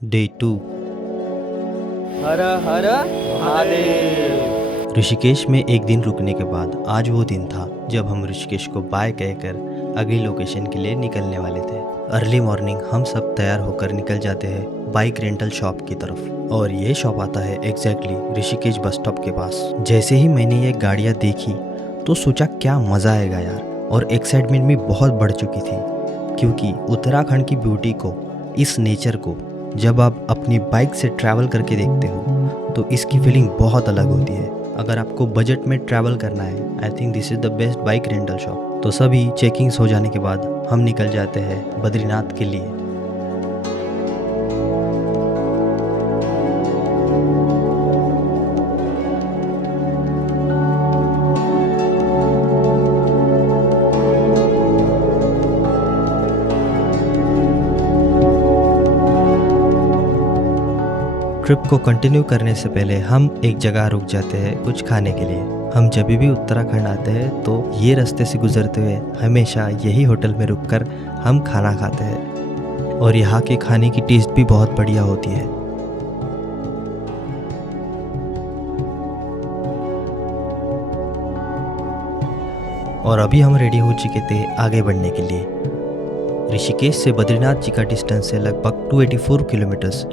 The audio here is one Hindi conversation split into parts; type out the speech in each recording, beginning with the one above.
डे 2। हर हर महादेव। ऋषिकेश में एक दिन रुकने के बाद आज वो दिन था जब हम ऋषिकेश को बाय कहकर अगली लोकेशन के लिए निकलने वाले थे। अर्ली मॉर्निंग हम सब तैयार होकर निकल जाते हैं बाइक रेंटल शॉप की तरफ, और ये शॉप आता है एग्जैक्टली ऋषिकेश बस स्टॉप के पास। जैसे ही मैंने ये गाड़ियाँ देखी तो सोचा क्या मज़ा आएगा यार, और एक्साइटमेंट भी बहुत बढ़ चुकी थी क्योंकि उत्तराखंड की ब्यूटी को, इस नेचर को जब आप अपनी बाइक से ट्रैवल करके देखते हो तो इसकी फीलिंग बहुत अलग होती है। अगर आपको बजट में ट्रैवल करना है, I think this is the best bike rental shop. तो सभी चेकिंग्स हो जाने के बाद हम निकल जाते हैं बद्रीनाथ के लिए। ट्रिप को कंटिन्यू करने से पहले हम एक जगह रुक जाते हैं कुछ खाने के लिए। हम जब भी उत्तराखंड आते हैं तो ये रास्ते से गुजरते हुए हमेशा यही होटल में रुककर हम खाना खाते हैं, और यहाँ के खाने की टेस्ट भी बहुत बढ़िया होती है। और अभी हम रेडी हो चुके थे आगे बढ़ने के लिए। ऋषिकेश से बद्रीनाथ जी का डिस्टेंस है लगभग 284 किलोमीटर्स।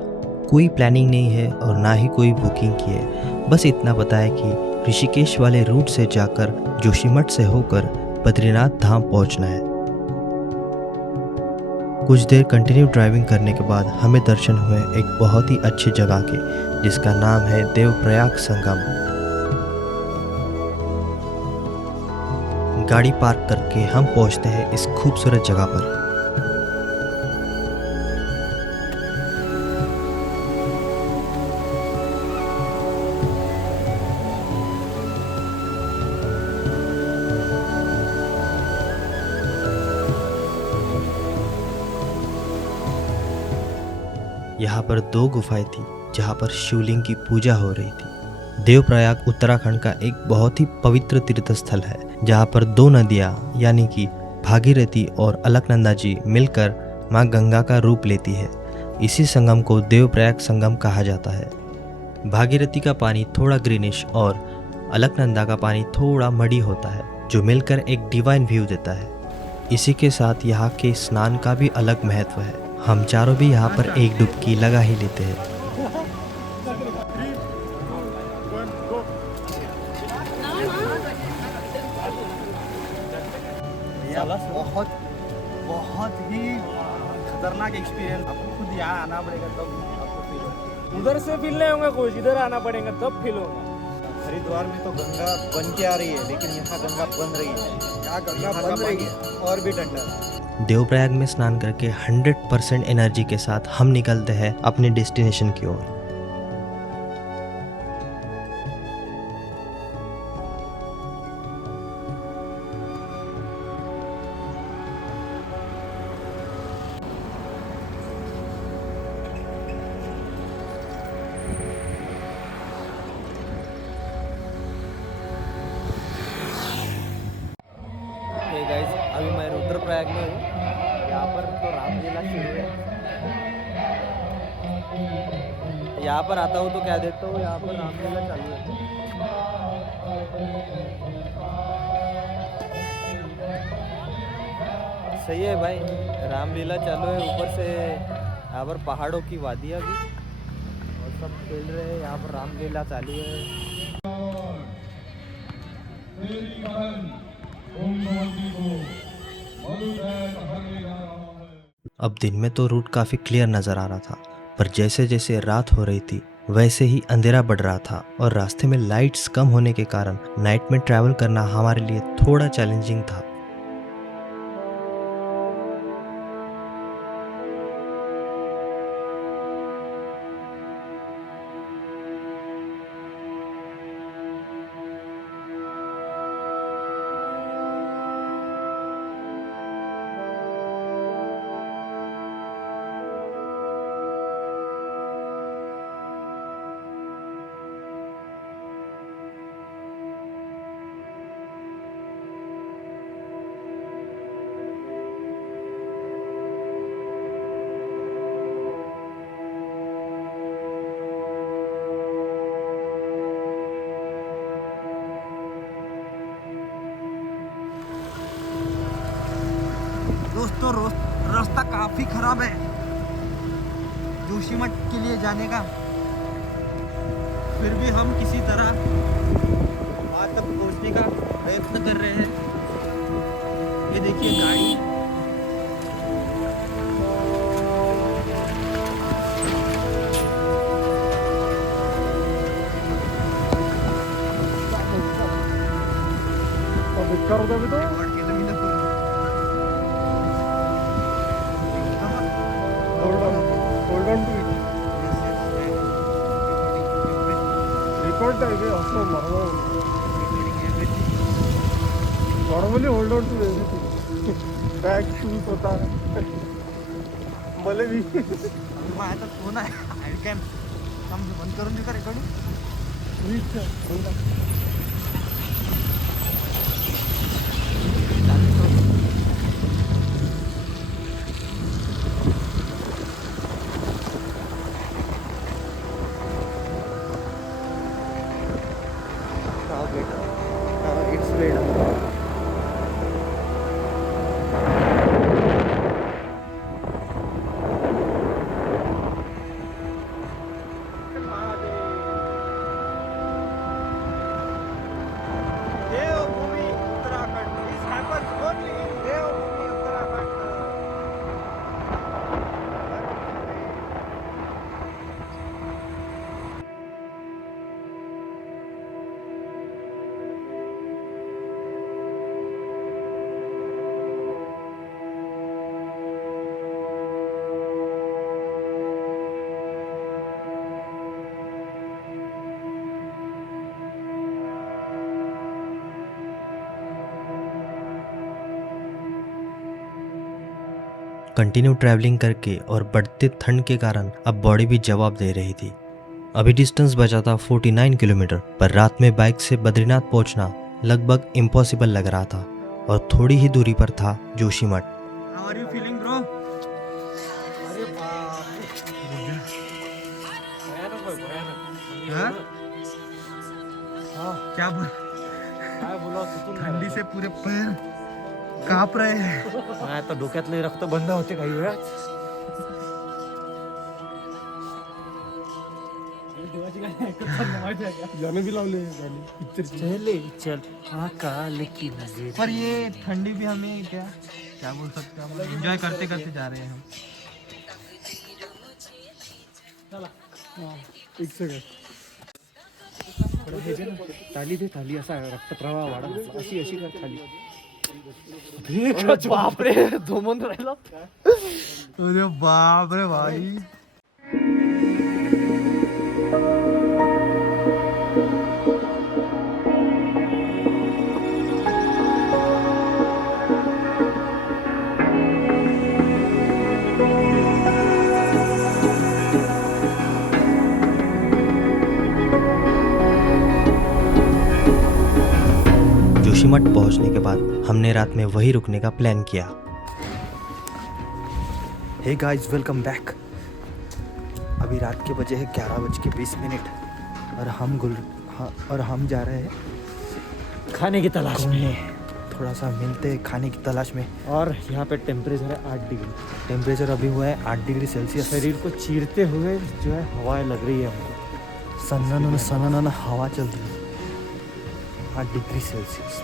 कोई प्लानिंग नहीं है और ना ही कोई बुकिंग की है, बस इतना पता है कि ऋषिकेश वाले रूट से जाकर जोशीमठ से होकर बद्रीनाथ धाम पहुंचना है। कुछ देर कंटिन्यू ड्राइविंग करने के बाद हमें दर्शन हुए एक बहुत ही अच्छी जगह के, जिसका नाम है देवप्रयाग संगम। गाड़ी पार्क करके हम पहुंचते हैं इस खूबसूरत जगह पर। यहाँ पर 2 गुफाएं थी जहाँ पर शिवलिंग की पूजा हो रही थी। देवप्रयाग उत्तराखंड का एक बहुत ही पवित्र तीर्थ स्थल है जहाँ पर 2 नदियाँ यानी कि भागीरथी और अलकनंदा जी मिलकर माँ गंगा का रूप लेती है। इसी संगम को देवप्रयाग संगम कहा जाता है। भागीरथी का पानी थोड़ा ग्रीनिश और अलकनंदा का पानी थोड़ा मडी होता है, जो मिलकर एक डिवाइन व्यू देता है। इसी के साथ यहाँ के स्नान का भी अलग महत्व है। हम चारों भी यहाँ पर एक डुबकी लगा ही लेते हैं। बहुत बहुत ही खतरनाक एक्सपीरियंस। आपको खुद यहाँ आना पड़ेगा तब आपको फील होगा। उधर से फील नहीं होगा कुछ, इधर आना पड़ेगा तब फील होगा। हरिद्वार में तो गंगा बन के आ रही है, लेकिन यहाँ गंगा बन रही है। यहाँ गंगा बन रही है और भी ठंडा है। देवप्रयाग में स्नान करके 100% एनर्जी के साथ हम निकलते हैं अपने डेस्टिनेशन की ओर। गाइस, अभी मैं रुद्रप्रयाग में हूँ। यहाँ पर तो रामलीला शुरू है। यहाँ पर आता हूँ तो क्या देखता हूँ, यहाँ पर रामलीला चालू है। सही है भाई, रामलीला चालू है। ऊपर से यहाँ पर पहाड़ों की वादियाँ भी, और सब खेल रहे हैं। यहाँ पर रामलीला चालू है। अब दिन में तो रूट काफ़ी क्लियर नज़र आ रहा था, पर जैसे जैसे रात हो रही थी वैसे ही अंधेरा बढ़ रहा था, और रास्ते में लाइट्स कम होने के कारण नाइट में ट्रैवल करना हमारे लिए थोड़ा चैलेंजिंग था। काफ़ी ख़राब है जोशीमठ के लिए जाने का। फिर भी हम किसी तरह वहाँ तक पहुँचने का प्रयत्न कर रहे हैं। ये देखिए गाड़ी, normally hold on to everything, bag shoes होता मला बी आता फोन आहे काय बंद करून देऊ का recording? It's red. Devbhoomi Uttarakhand. This happens only in Devbhoomi Uttarakhand. Continue travelling करके और बढ़ते ठंड के कारण अब बॉडी भी जवाब दे रही थी। अभी डिस्टेंस बचा था 49 किलोमीटर, पर रात में बाइक से बद्रीनाथ पहुंचना लगभग इम्पॉसिबल लग रहा था और थोड़ी ही दूरी पर था Joshimath. How are you feeling, bro? अरे बाप. हाँ? क्या बोल? ठंडी से पूरे पैर काप रहे हैं. आता डोक्यातले रक्त बंद होते काही वेळात. गाणं बी लावले गाणी पिक्चर चले चल काल की नजर. पर ये ठंडी भी हमें क्या बोल सकते हैं, हम एंजॉय करते करते जा रहे हैं हम. एक सेकंड. ताली दे ताली, असा रक्तप्रवाह वाढा अशी अशी कर खाली. बापरे, धोमून राहिला. अरे बाप रे भाई. जोशीमठ पहुंचने के बाद हमने रात में वहीं रुकने का प्लान किया। Hey guys, welcome back. अभी रात के बजे है 11:20 और हम जा रहे हैं खाने की तलाश में. थोड़ा सा मिलते हैं खाने की तलाश में. और यहाँ पे टेम्परेचर है 8 डिग्री. टेम्परेचर अभी हुआ है 8 डिग्री सेल्सियस. शरीर को चीरते हुए जो है हवाएं लग रही है हमको. सनन हवा चल रही है. 8 डिग्री सेल्सियस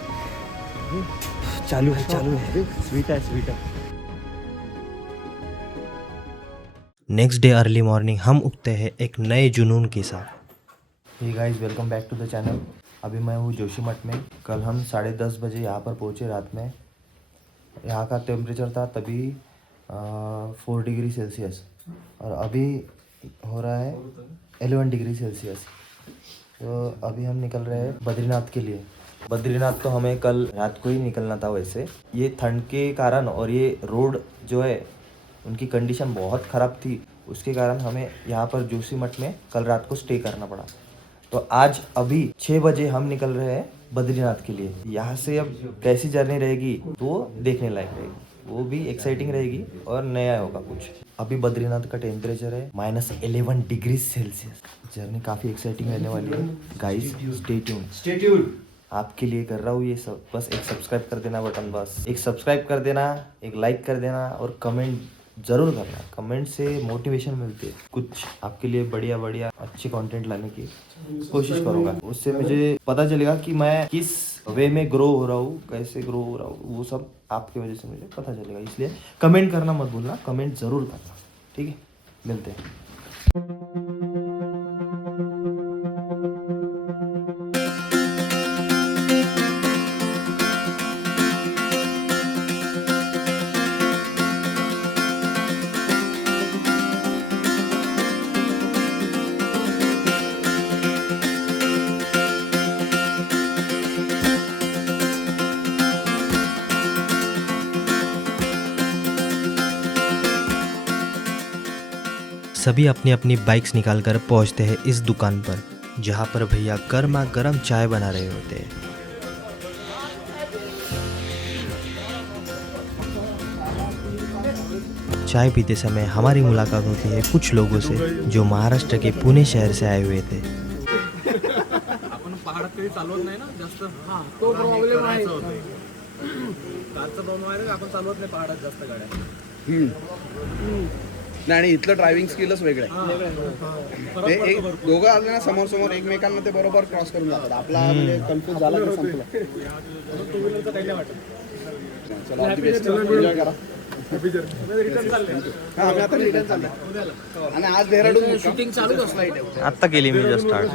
चालू है. स्वीट है. नेक्स्ट डे अर्ली मॉर्निंग हम उठते हैं एक नए जुनून के साथ। Hey guys, welcome back to the channel. अभी मैं हूँ जोशीमठ में। कल हम 10:30 बजे यहाँ पर पहुँचे रात में। यहाँ का टेम्परेचर था तभी 4 डिग्री सेल्सियस और अभी हो रहा है 11 डिग्री सेल्सियस। तो अभी हम निकल रहे हैं बद्रीनाथ के लिए। बद्रीनाथ तो हमें कल रात को ही निकलना था। वैसे ये ठंड के कारण और ये रोड जो है उनकी कंडीशन बहुत ख़राब थी, उसके कारण हमें यहाँ पर जोशीमठ में कल रात को स्टे करना पड़ा। तो आज अभी 6 बजे हम निकल रहे हैं बद्रीनाथ के लिए। यहाँ से अब कैसी जर्नी रहेगी तो देखने लायक रहेगी, वो भी एक्साइटिंग रहेगी और नया होगा कुछ। अभी बद्रीनाथ का टेम्परेचर है -11 डिग्री सेल्सियस। जर्नी काफ़ी एक्साइटिंग रहने वाली है गाइस, स्टे ट्यून्ड। आपके लिए कर रहा हूँ ये सब, बस एक सब्सक्राइब कर देना बटन, बस एक सब्सक्राइब कर देना, एक लाइक कर देना और कमेंट ज़रूर करना। कमेंट से मोटिवेशन मिलती है, कुछ आपके लिए बढ़िया बढ़िया अच्छे कंटेंट लाने की कोशिश करूँगा। उससे मुझे पता चलेगा कि मैं किस वे में ग्रो हो रहा हूँ, कैसे ग्रो हो रहा हूँ, वो सब आपकी वजह से मुझे पता चलेगा। इसलिए कमेंट करना मत भूलना, कमेंट ज़रूर करना, ठीक है? मिलते हैं। सभी अपनी अपनी बाइक्स निकालकर पहुंचते हैं इस दुकान पर, जहां पर भैया गर्मा गर्म चाय बना रहे होते हैं। चाय पीते समय हमारी मुलाकात होती है कुछ लोगों से जो महाराष्ट्र के पुणे शहर से आए हुए थे। आपण पहाडात कधी चालवत नाही ना जास्त. तो प्रॉब्लेम आहे. कारचा प्रॉब्लेम आहे रे, आपण चालवत नाही पहाडात जास्त गाड्या. नाही आणि इथलं ड्रायव्हिंग स्किलच वेगळं आहे. ते एक दोघं आले ना समोर समोर एकमेकांना ते बरोबर क्रॉस करून जातात. आपला म्हणजे कन्फ्युज झाला तर संपला. टू व्हीलरचं काही नाही वाटत. चला ऑल दी बेस्ट, एन्जॉय करा. रिटर्न चाललंय. हा आम्ही आता रिटर्न चाललोय आणि आज देहराडून शूटिंग चालूच असतं. आत्ता केली मी जस्ट स्टार्ट.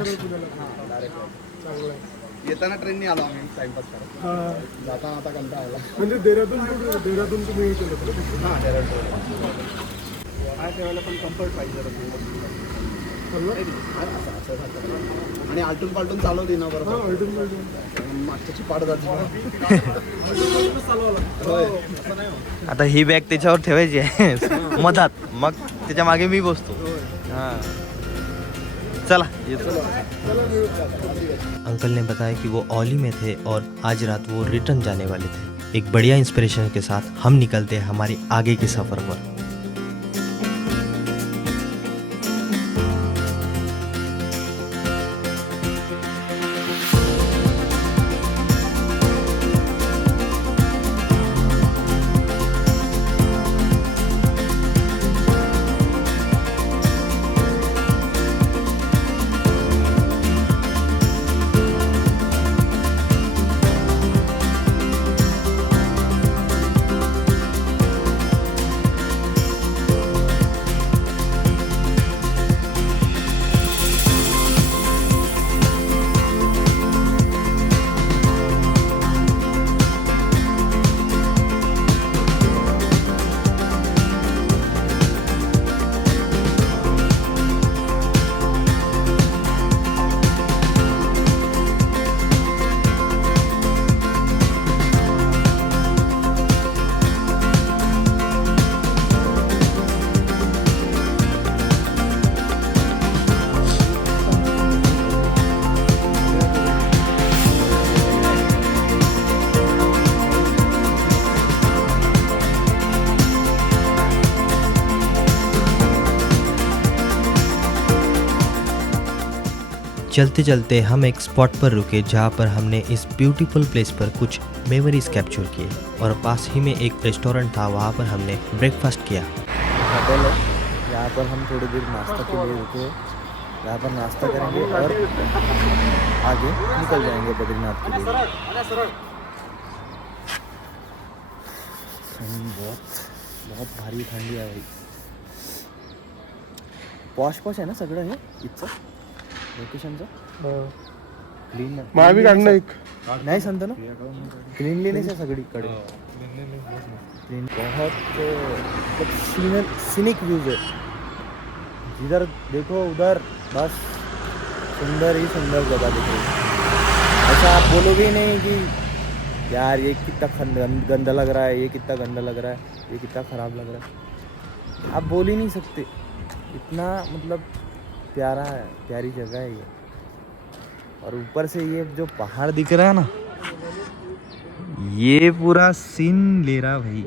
येताना ट्रेनने आलो आम्ही टाइमपास करत. जाताना आता कंटाळा आला. म्हणजे देहरादून तुम्ही केलं हा देहराडून काय ठेवायला पण कम्फर्ट पाहिजे आणि आलटून पालटून चालवली ना बरोबर. मागच्याची पाड जाते. आता ही बॅग त्याच्यावर ठेवायची आहे मधात, मग त्याच्या मागे मी बसतो. हाँ चला येतो. अंकल ने बताया कि वो औली में थे और आज रात वो रिटर्न जाने वाले थे। एक बढ़िया इंस्पिरेशन के साथ हम निकलते हैं हमारे आगे के सफ़र पर। चलते चलते हम एक स्पॉट पर रुके जहाँ पर हमने इस ब्यूटीफुल प्लेस पर कुछ मेमोरीज कैप्चर किए और पास ही में एक रेस्टोरेंट था, वहाँ पर हमने ब्रेकफास्ट किया। होटल है, यहाँ पर हम थोड़ी देर नाश्ता के लिए रुके। यहाँ पर नाश्ता करेंगे और आगे निकल जाएंगे बद्रीनाथ के लिए। ठंडी बहुत भारी थंडी आहे भाई. पॉश आहे ना सगळं हे इथचं लोकेशनचं. क्लीन महावी काढणं एक नाही सांगतो ना, क्लीनलीनेस आहे सगळीकडे. क्लीन बहुत मतलब सीनिक व्यूज है. जिधर देखो उधर बस सुंदर ही सुंदर जगह दिख रही है. ऐसा आप बोलोगे ही नहीं कि यार ये कितना गंदा लग रहा है, ये कितना गंदा लग रहा है, ये कितना ख़राब लग रहा है. आप बोल ही नहीं सकते, इतना मतलब प्यारी जगह है ये. और ऊपर से ये जो पहाड़ दिख रहा है ना, ये पूरा सीन ले रहा भाई.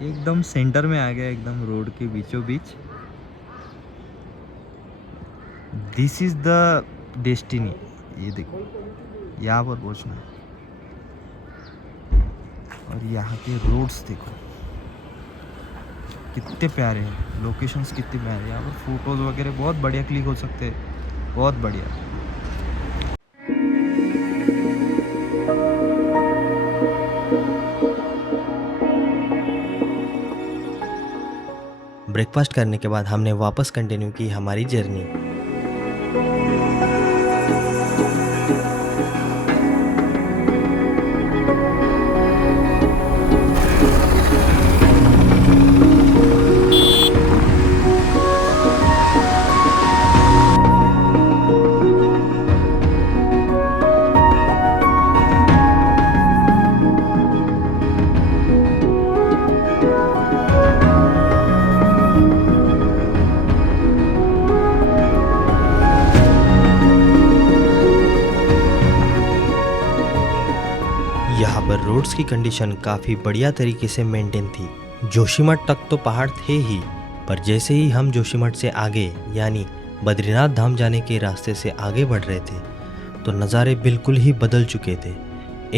एकदम सेंटर में आ गया, एकदम रोड के बीचों बीच. This is the destiny. ये देखो यहाँ पर पहुँचना है और यहाँ के रोड्स देखो. कितने प्यारे हैं लोकेशंस, कितने प्यारे हैं यहाँ पर। फोटोज़ वगैरह बहुत बढ़िया क्लिक हो सकते हैं, बहुत बढ़िया। ब्रेकफास्ट करने के बाद हमने वापस कंटिन्यू की हमारी जर्नी। यहाँ पर रोड्स की कंडीशन काफ़ी बढ़िया तरीके से मेंटेन थी। जोशीमठ तक तो पहाड़ थे ही, पर जैसे ही हम जोशीमठ से आगे यानी बद्रीनाथ धाम जाने के रास्ते से आगे बढ़ रहे थे तो नज़ारे बिल्कुल ही बदल चुके थे।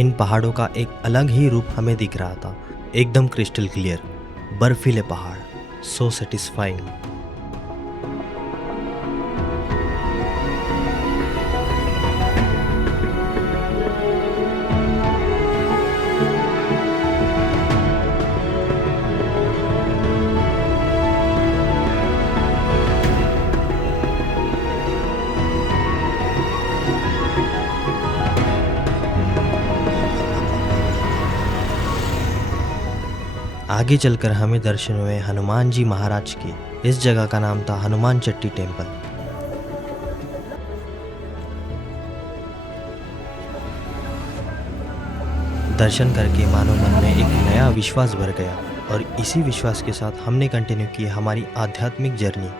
इन पहाड़ों का एक अलग ही रूप हमें दिख रहा था, एकदम क्रिस्टल क्लियर, बर्फीले पहाड़, सो सेटिस्फाइंग। आगे चलकर हमें दर्शन हुए हनुमान जी महाराज के। इस जगह का नाम था हनुमान चट्टी टेम्पल। दर्शन करके मानो मन में एक नया विश्वास भर गया और इसी विश्वास के साथ हमने कंटिन्यू की हमारी आध्यात्मिक जर्नी।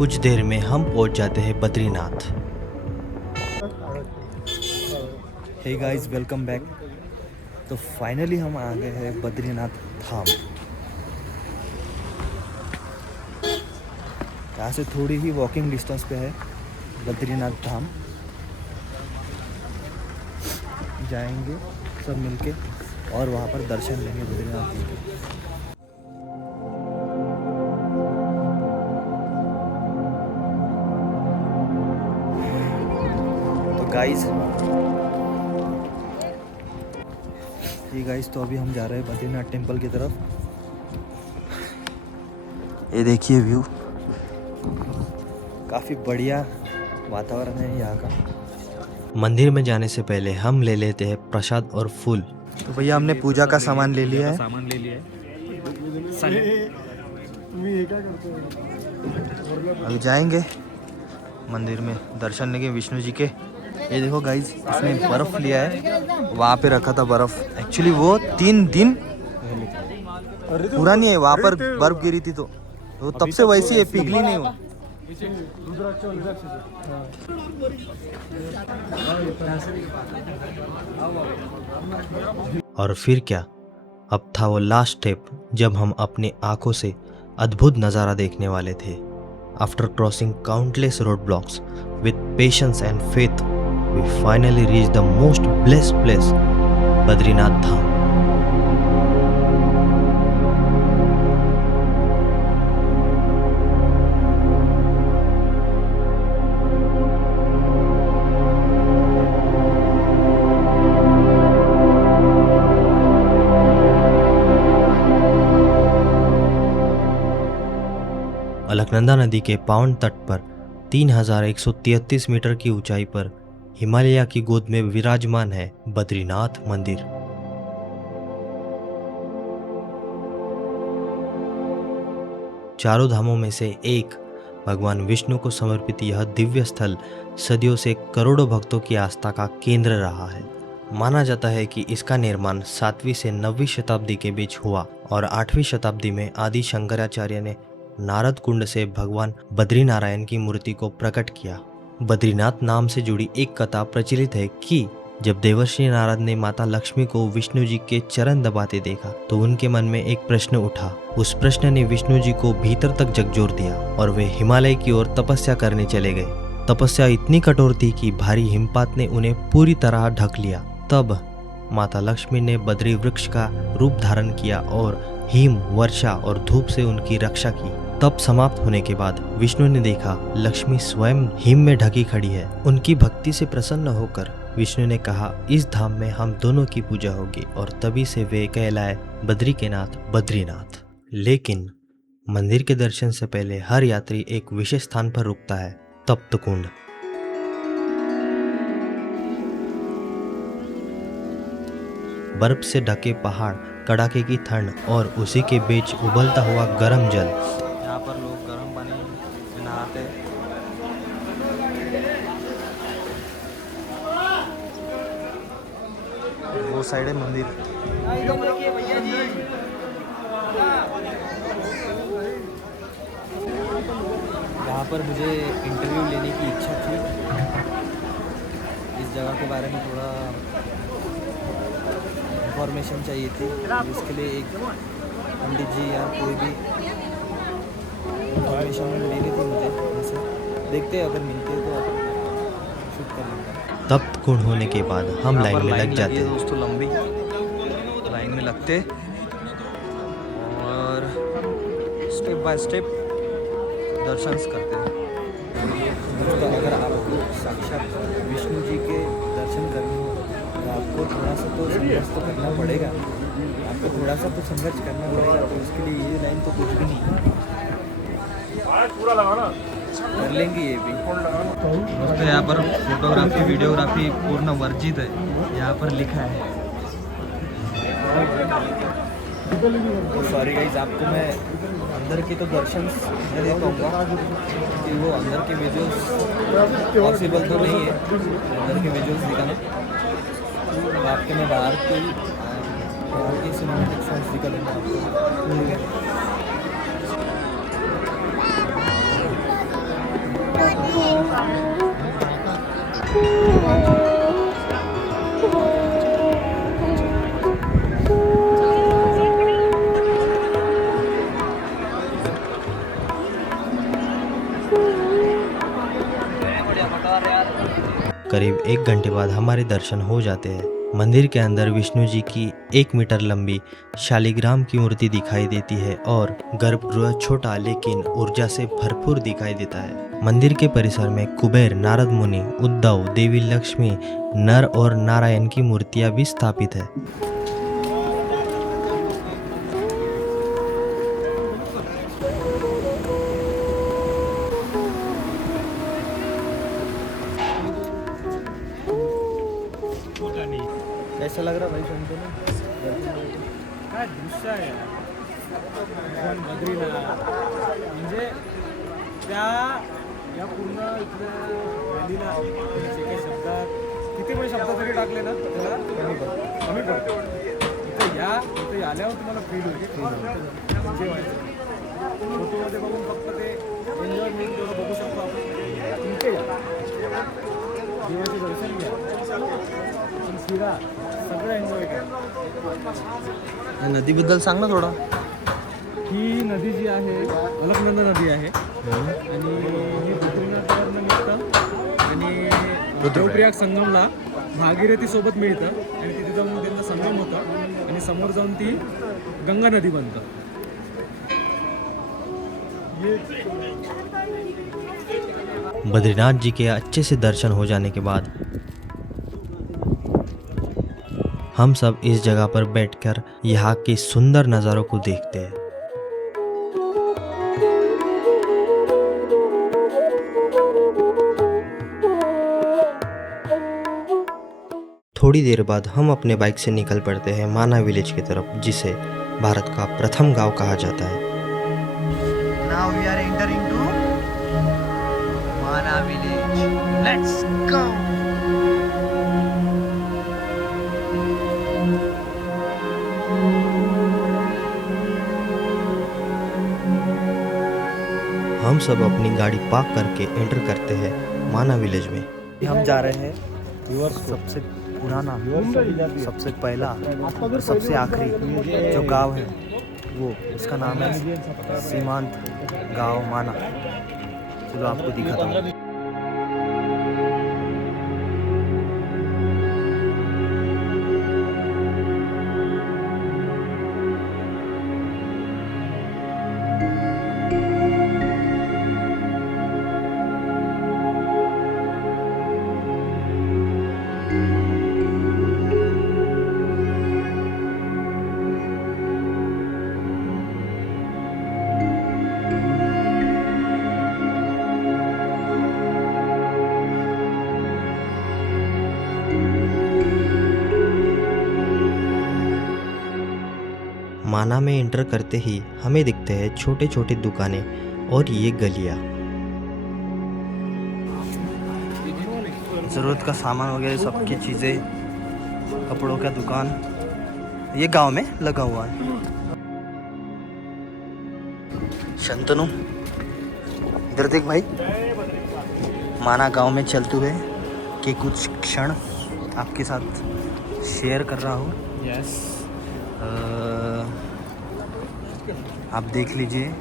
कुछ देर में हम पहुंच जाते हैं Badrinath. Hey guys, welcome back. तो फाइनली हम आ गए हैं बद्रीनाथ धाम। यहाँ से थोड़ी ही वॉकिंग डिस्टेंस पे है बद्रीनाथ धाम। जाएंगे सब मिलके और वहाँ पर दर्शन लेंगे बद्रीनाथ जी के। गाइस ये गाइस, तो अभी हम जा रहे हैं बद्रीनाथ टेम्पल की तरफ। ये देखिए व्यू, काफ़ी बढ़िया वातावरण है यहाँ का। मंदिर में जाने से पहले हम ले लेते हैं प्रसाद और फूल। तो भैया हमने पूजा का सामान ले लिया है। सामान ले लिया है। तुम्ही हे काय करतो? अभी जाएंगे मंदिर में दर्शन लेंगे विष्णु जी के। ये देखो गाइज, इसने बर्फ़ लिया है, वहाँ पे रखा था बर्फ़। एक्चुअली वो 3 दिन पुरानी है, वहाँ पर बर्फ़ गिरी थी तो तब से वैसी है, पिघली नहीं हो। और फिर क्या, अब था वो लास्ट स्टेप जब हम अपनी आंखों से अद्भुत नज़ारा देखने वाले थे। After crossing countless road blocks with patience and faith, we finally reach the most blessed place, Badrinath Dham. Alaknanda नदी के पावन तट पर 3133 मीटर की ऊंचाई पर हिमालय की गोद में विराजमान है बद्रीनाथ मंदिर। चारों धामों में से एक भगवान विष्णु को समर्पित यह दिव्य स्थल सदियों से करोड़ों भक्तों की आस्था का केंद्र रहा है। माना जाता है कि इसका निर्माण 7वीं से 9वीं शताब्दी के बीच हुआ और 8वीं शताब्दी में आदि शंकराचार्य ने नारद कुंड से भगवान बद्रीनारायण की मूर्ति को प्रकट किया। बद्रीनाथ नाम से जुड़ी एक कथा प्रचलित है कि जब देवर्षि नारद ने माता लक्ष्मी को विष्णु जी के चरण दबाते देखा तो उनके मन में एक प्रश्न उठा। उस प्रश्न ने विष्णु जी को भीतर तक झकझोर दिया और वे हिमालय की ओर तपस्या करने चले गए। तपस्या इतनी कठोर थी कि भारी हिमपात ने उन्हें पूरी तरह ढक लिया। तब माता लक्ष्मी ने बद्री वृक्ष का रूप धारण किया और हिम, वर्षा और धूप से उनकी रक्षा की। तप समाप्त होने के बाद विष्णु ने देखा लक्ष्मी स्वयं हिम में ढकी खड़ी है। उनकी भक्ति से प्रसन्न होकर विष्णु ने कहा इस धाम में हम दोनों की पूजा होगी और तभी से वे कहलाए बद्री के नाथ बद्रीनाथ। लेकिन मंदिर के दर्शन से पहले हर यात्री एक विशेष स्थान पर रुकता है, तप्त कुंड। बर्फ से ढके पहाड़, कड़ाके की ठंड और उसी के बीच उबलता हुआ गर्म जल। यहाँ पर लोग गर्म पानी से नहाते हैं। वो साइड है मंदिर। यहाँ पर मुझे इंटरव्यू लेने की इच्छा थी। इस जगह के बारे में थोड़ा इंफॉर्मेशन चाहिए थी, इसके लिए एक पंडित जी या कोई भी इंफॉर्मेशन लेनी थी मुझे उनसे। देखते हैं अगर मिलते हैं तो शूट कर लेंगे। तप्त कुंड होने के बाद हम लाइन में लग जाते हैं। दोस्तों लंबी लाइन में लगते और स्टेप बाय स्टेप दर्शन करते हैं। दोस्तों अगर आपको साक्षात विष्णु जी के दर्शन करने हो तो आपको थोड़ा सा तो संघर्ष तो करना पड़ेगा। आपको थोड़ा सा तो संघर्ष करना पड़ेगा, तो उसके लिए ये लाइन तो कुछ भी नहीं कर लेंगे ये भी। दोस्तों यहाँ पर फोटोग्राफी वीडियोग्राफी पूर्ण वर्जित है, यहाँ पर लिखा है। तो सॉरी गाइस, आपको मैं अंदर के तो दर्शन नहीं दे पाऊँगा क्योंकि वो अंदर के विजुअल्स पॉसिबल तो नहीं है अंदर के विजुअल्स दिखाना। तो आपके मैं बाहर की सिनेमैटिक शॉट्स दिखा दूँगा आपको, ठीक है। करीब 1 घंटे बाद हमारे दर्शन हो जाते हैं। मंदिर के अंदर विष्णु जी की 1 मीटर लंबी शालिग्राम की मूर्ति दिखाई देती है और गर्भगृह छोटा लेकिन ऊर्जा से भरपूर दिखाई देता है। मंदिर के परिसर में कुबेर, नारद मुनि, उद्धव, देवी लक्ष्मी, नर और नारायण की मूर्तियां भी स्थापित है। कैसा लग रहा भाई सुनते ना? काय दृश्य आहे भगवान बद्रीनाथ म्हणजे त्या या पूर्ण इथल्या व्हॅलीला जे काही शब्दात किती पण शब्द जरी टाकले ना त्याला कमी पडतो. इथे आल्यावर तुम्हाला फील होईल म्हणजे व्हायचं फोटोमध्ये बघून फक्त ते एन्जॉयमेंट तेवढं बघू शकतो आपण. इथे या. देवाचे दर्शन घ्या आणि फिरा, सगळं एन्जॉय करा. नदीबद्दल सांग ना थोडं. ही नदी जी आहे अलकनंदा नदी आहे आणि ही बद्रीनाथवरनं निघतं आणि देवप्रयाग संगमला भागीरथी सोबत मिळतं आणि तिथे जाऊन त्यांचा संगम होतं आणि समोर जाऊन ती गंगा नदी बनतं. बद्रीनाथ जी के अच्छे से दर्शन हो जाने के बाद हम सब इस जगह पर बैठकर यहाँ के सुंदर नज़ारों को देखते हैं. थोड़ी देर बाद हम अपने बाइक से निकल पड़ते हैं माना विलेज की तरफ, जिसे भारत का प्रथम गांव कहा जाता है. Now we are entering to Mana village. Let's go. हम सब अपनी गाड़ी पार्क करके एंटर करते हैं माना विलेज में. हम जा रहे हैं सबसे पुराना, सबसे पहला और सबसे आखिरी जो गांव है वो, उसका नाम है सीमांत गांव माना. चलो आपको दिखाता हूँ. माना में एंटर करते ही हमें दिखते हैं छोटे छोटे दुकानें और ये गलियाँ. ज़रूरत का सामान वगैरह सबकी चीज़ें, कपड़ों का दुकान ये गांव में लगा हुआ है. शंतनु इधर देख भाई. माना गांव में चलते हुए के कुछ क्षण आपके साथ शेयर कर रहा हूँ. यस. आप देख लीजिए,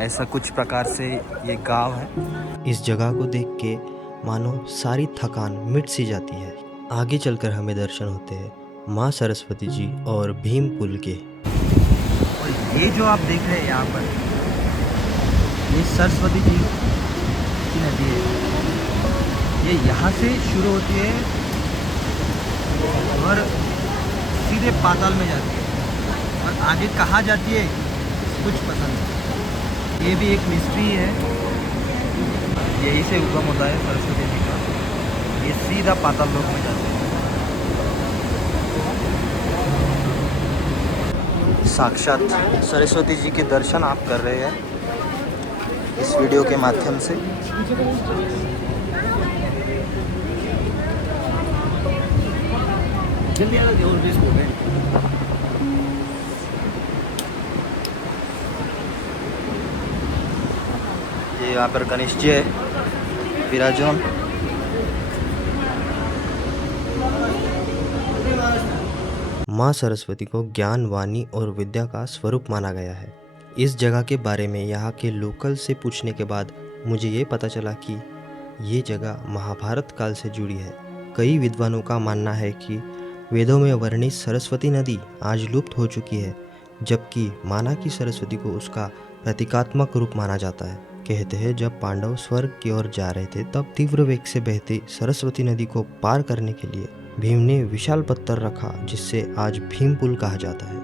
ऐसा कुछ प्रकार से ये गांव है. इस जगह को देख के मानो सारी थकान मिट सी जाती है. आगे चलकर हमें दर्शन होते हैं माँ सरस्वती जी और भीम पुल के. और ये जो आप देख रहे हैं यहाँ पर, ये सरस्वती जी की नदी है. ये यहाँ से शुरू होती है और सीधे पाताल में जाती है, और आगे कहाँ जाती है कुछ पता नहीं. ये भी एक मिस्ट्री है. यहीं से उगम होता है सरस्वती जी का. ये सीधा पाताल लोक में जाते हैं. साक्षात सरस्वती जी के दर्शन आप कर रहे हैं इस वीडियो के माध्यम से. जल्दी आ जाओ, बीस हो गए. ये यहाँ पर गणेश जी है विराजमान. माँ सरस्वती को ज्ञान, वाणी और विद्या का स्वरूप माना गया है. इस जगह के बारे में यहाँ के लोकल से पूछने के बाद मुझे ये पता चला कि ये जगह महाभारत काल से जुड़ी है. कई विद्वानों का मानना है कि वेदों में वर्णित सरस्वती नदी आज लुप्त हो चुकी है, जबकि माना की सरस्वती को उसका प्रतीकात्मक रूप माना जाता है. कहते हैं जब पांडव स्वर्ग की ओर जा रहे थे तब तीव्र वेग से बहती सरस्वती नदी को पार करने के लिए भीम ने विशाल पत्थर रखा, जिससे आज भीम पुल कहा जाता है.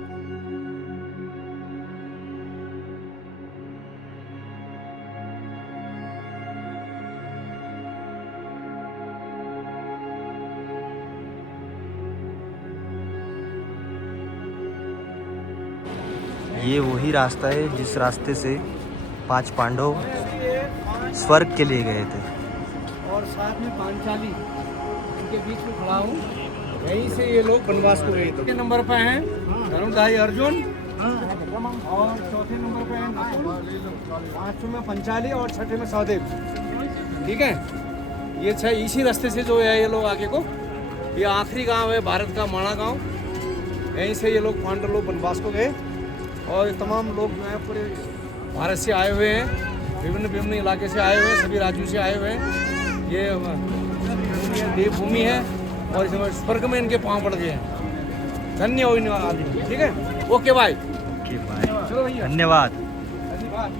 ये वही रास्ता है जिस रास्ते से 5 पांडव स्वर्ग के लिए गए थे. और साथ में पांचाली इनके बीच में खड़ा हूँ. यहीं से ये लोग वनवास को गए थे. नंबर पे हैं धनुर्धारी अर्जुन और चौथे नंबर पे है नागपुर, पाँचवें में पंचाली और छठे में सौदेव। ठीक है, ये छह इसी रास्ते से जो है ये लोग आगे को, ये आखिरी गांव है भारत का माणा गांव, यहीं से ये लोग पांडव लोग वनवास को गए। और ये तमाम लोग जो है पूरे भारत से आए हुए हैं, विभिन्न विभिन्न इलाके से आए हुए हैं, सभी राज्यों से आए हुए हैं। ये भूमि है, देवभूमि है, और इसमें स्वर्ग में इनके पाँव पड़ गए हैं। धन्य हो इन आदमी। ठीक है, ओके बाय। ओके बाय, चलो भैया, धन्यवाद। धन्यवाद।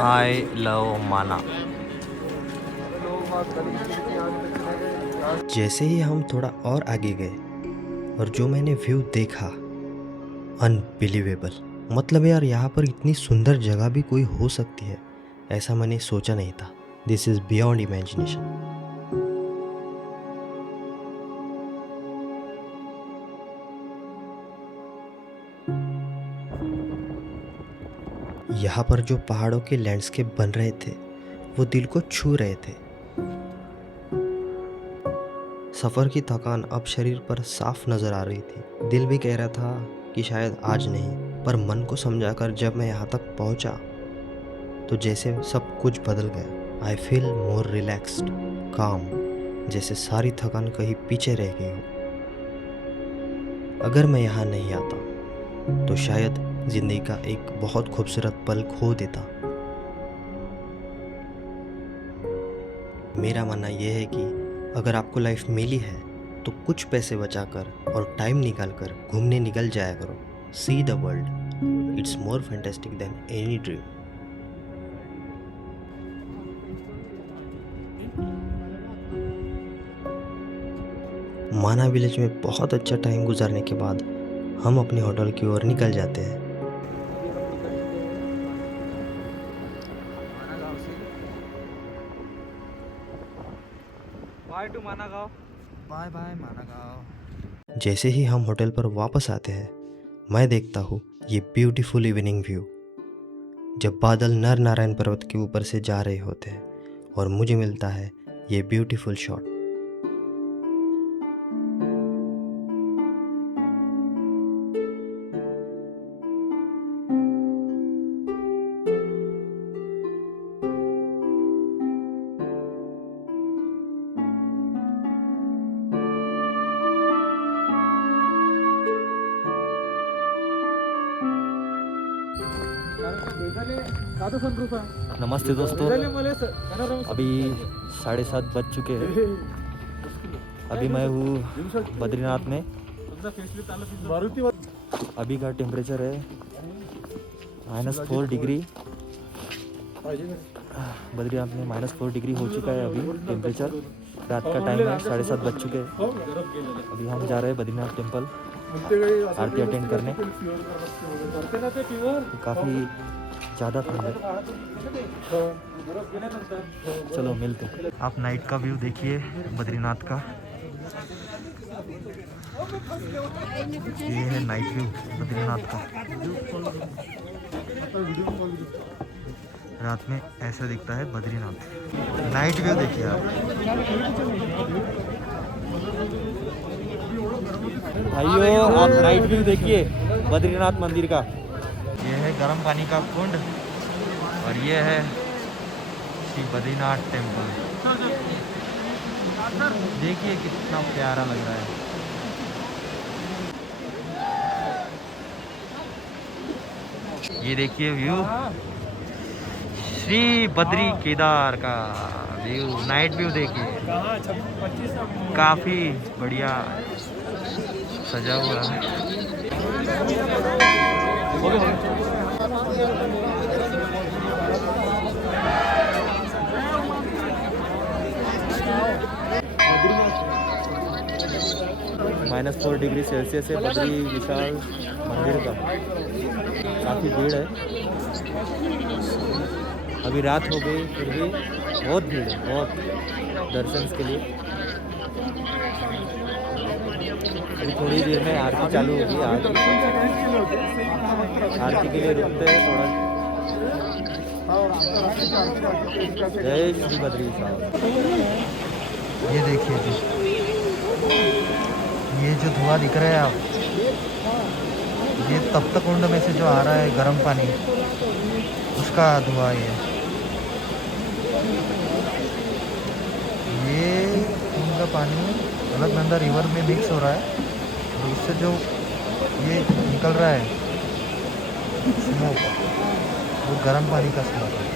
आई लव माना। जैसे ही हम थोड़ा और आगे गए और जो मैंने व्यू देखा, अनबिलीवेबल। मतलब यार, यहाँ पर इतनी सुंदर जगह भी कोई हो सकती है, ऐसा मैंने सोचा नहीं था। This is beyond imagination. यहाँ पर जो पहाड़ों के लैंडस्केप बन रहे थे वो दिल को छू रहे थे। सफ़र की थकान अब शरीर पर साफ नज़र आ रही थी। दिल भी कह रहा था कि शायद आज नहीं, पर मन को समझाकर जब मैं यहाँ तक पहुँचा तो जैसे सब कुछ बदल गया। आई फील मोर रिलैक्स्ड, काम, जैसे सारी थकान कहीं पीछे रह गई हो। अगर मैं यहाँ नहीं आता तो शायद जिंदगी का एक बहुत खूबसूरत पल खो देता। मेरा मानना यह है कि अगर आपको लाइफ मिली है तो कुछ पैसे बचाकर और टाइम निकालकर घूमने निकल जाया करो। See the world, it's more fantastic than any dream. Mana village में बहुत अच्छा टाइम गुजारने के बाद हम अपने होटल की ओर निकल जाते हैं। बाय टू माना गाँव। बाय बाय माना गाँव। जैसे ही हम होटल पर वापस आते हैं, मैं देखता हूँ ये ब्यूटीफुल इवनिंग व्यू, जब बादल नर नारायण पर्वत के ऊपर से जा रहे होते हैं और मुझे मिलता है ये ब्यूटीफुल शॉट। नमस्ते दोस्तों, अभी 7:30 बज चुके हैं। अभी मैं हूँ बद्रीनाथ में। अभी का टेम्परेचर है -4 डिग्री। बद्रीनाथ में -4 डिग्री हो चुका है अभी टेम्परेचर। रात का टाइम है, 7:30 बज चुके हैं। अभी हम जा रहे हैं बद्रीनाथ टेम्पल आरती अटेंड करने। काफ़ी ज़्यादा ठंड है। चलो मिलते हैं। आप नाइट का व्यू देखिए बद्रीनाथ का। ये है नाइट व्यू बद्रीनाथ का। रात में ऐसा दिखता है बद्रीनाथ। नाइट व्यू देखिए आप। भाइयों, आप नाइट व्यू देखिए बद्रीनाथ मंदिर का। ये है गर्म पानी का कुंड और ये है श्री बद्रीनाथ टेम्पल। देखिए कितना प्यारा लग रहा है। ये देखिए व्यू, श्री बद्री केदार का व्यू, नाइट व्यू देखिए। काफ़ी बढ़िया सजा हुआ है। -4 डिग्री सेल्सियस है बद्री विशाल मंदिर का। काफ़ी भीड़ है। अभी रात हो गई फिर भी बहुत भीड़ है, बहुत दर्शन के लिए। अभी थोड़ी देर में आरती चालू होगी। आरती के लिए रुकते हैं थोड़ा। जय श्री बद्री साहब। ये देखिए जी, ये जो धुआं दिख रहा है आप, ये तप्त कुंड में से जो आ रहा है गर्म पानी, उसका धुआं ये कुंड का पानी अलकनंदा रिवर में मिक्स हो रहा है और उससे जो ये निकल रहा है स्मोक, वो गर्म पानी का स्मोक है।